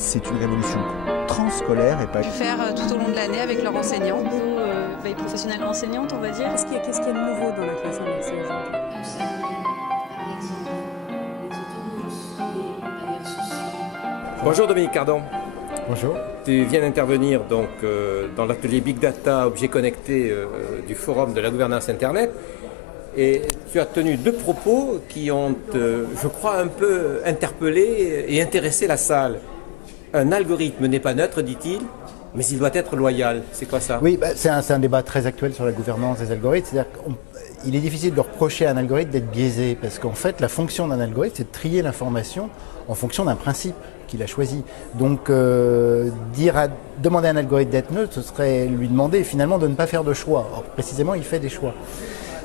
c'est une révolution transscolaire et pas... Faire tout au long de l'année avec leurs enseignants. Veille professionnelle enseignante, on va dire. Qu'est-ce qu'il y a de nouveau dans la classe en lycée aujourd'hui ? Bonjour Dominique Cardon. Bonjour. Tu viens d'intervenir donc dans l'atelier Big Data Objets Connectés du Forum de la gouvernance Internet et tu as tenu deux propos qui ont, je crois, un peu interpellé et intéressé la salle. Un algorithme n'est pas neutre, dit-il, mais il doit être loyal. C'est quoi ça ? Oui, c'est un débat très actuel sur la gouvernance des algorithmes. C'est-à-dire qu'il est difficile de reprocher à un algorithme d'être biaisé parce qu'en fait, la fonction d'un algorithme, c'est de trier l'information en fonction d'un principe qu'il a choisi. Donc, demander à un algorithme d'être neutre, ce serait lui demander finalement de ne pas faire de choix. Or, précisément, il fait des choix.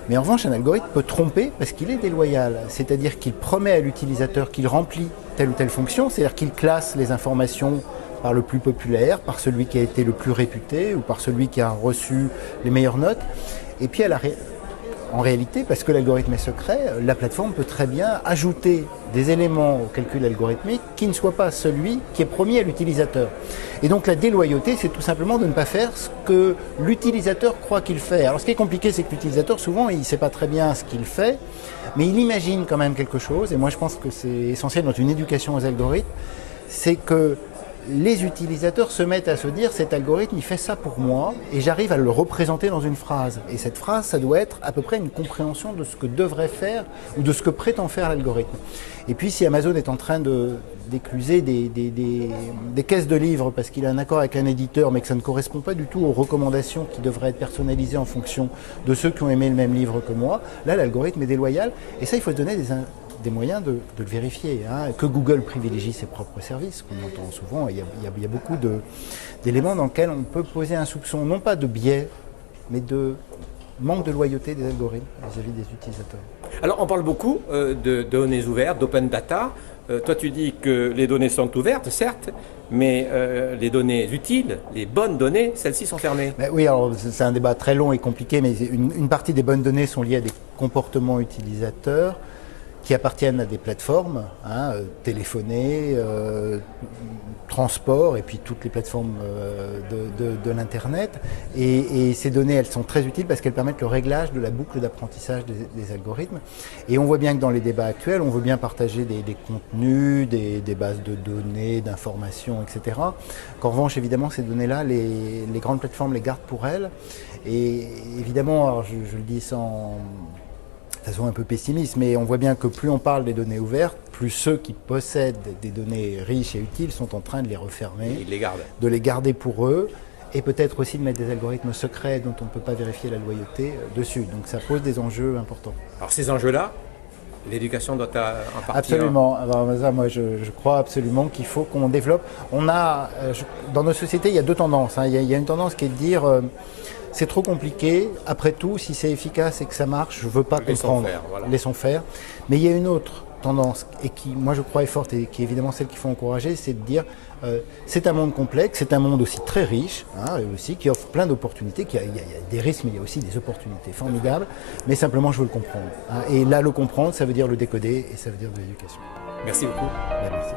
Mais en revanche, un algorithme peut tromper parce qu'il est déloyal. C'est-à-dire qu'il promet à l'utilisateur qu'il remplit telle ou telle fonction, c'est-à-dire qu'il classe les informations par le plus populaire, par celui qui a été le plus réputé ou par celui qui a reçu les meilleures notes. Et puis, en réalité, parce que l'algorithme est secret, la plateforme peut très bien ajouter des éléments au calcul algorithmique qui ne soient pas celui qui est promis à l'utilisateur. Et donc la déloyauté, c'est tout simplement de ne pas faire ce que l'utilisateur croit qu'il fait. Alors ce qui est compliqué, c'est que l'utilisateur, souvent, il ne sait pas très bien ce qu'il fait, mais il imagine quand même quelque chose. Et moi, je pense que c'est essentiel dans une éducation aux algorithmes, c'est que les utilisateurs se mettent à se dire cet algorithme il fait ça pour moi et j'arrive à le représenter dans une phrase. Et cette phrase, ça doit être à peu près une compréhension de ce que devrait faire ou de ce que prétend faire l'algorithme. Et puis si Amazon est en train d'écluser des caisses de livres parce qu'il a un accord avec un éditeur mais que ça ne correspond pas du tout aux recommandations qui devraient être personnalisées en fonction de ceux qui ont aimé le même livre que moi, là l'algorithme est déloyal et ça il faut se donner des moyens de le vérifier. Que Google privilégie ses propres services, qu'on entend souvent, il y a beaucoup d'éléments dans lesquels on peut poser un soupçon, non pas de biais, mais de manque de loyauté des algorithmes vis-à-vis des utilisateurs. Alors on parle beaucoup de données ouvertes, d'open data. Toi tu dis que les données sont ouvertes, certes, mais les données utiles, les bonnes données, celles-ci sont fermées. Ben oui, alors c'est un débat très long et compliqué, mais une partie des bonnes données sont liées à des comportements utilisateurs qui appartiennent à des plateformes, téléphonie, transport et puis toutes les plateformes de l'Internet. Et ces données, elles sont très utiles parce qu'elles permettent le réglage de la boucle d'apprentissage des algorithmes. Et on voit bien que dans les débats actuels, on veut bien partager des contenus, des bases de données, d'informations, etc. Qu'en revanche, évidemment, ces données-là, les grandes plateformes les gardent pour elles. Et évidemment, alors je le dis sans... de façon un peu pessimiste, mais on voit bien que plus on parle des données ouvertes, plus ceux qui possèdent des données riches et utiles sont en train de les refermer, Ils les gardent. de les garder pour eux, et peut-être aussi de mettre des algorithmes secrets dont on ne peut pas vérifier la loyauté dessus. Donc ça pose des enjeux importants. Alors ces enjeux-là, l'éducation doit en partir... Absolument. Alors, ça, moi, je crois absolument qu'il faut qu'on développe. Dans nos sociétés, il y a deux tendances. Il y a une tendance qui est de dire... c'est trop compliqué, après tout, si c'est efficace et que ça marche, je ne veux pas comprendre. Laissons faire. Mais il y a une autre tendance, et qui, moi je crois est forte, et qui est évidemment celle qu'il faut encourager, c'est de dire, c'est un monde complexe, c'est un monde aussi très riche, et aussi qui offre plein d'opportunités, il y a des risques, mais il y a aussi des opportunités formidables, mais simplement je veux le comprendre. Et là, le comprendre, ça veut dire le décoder, et ça veut dire de l'éducation. Merci beaucoup. Merci.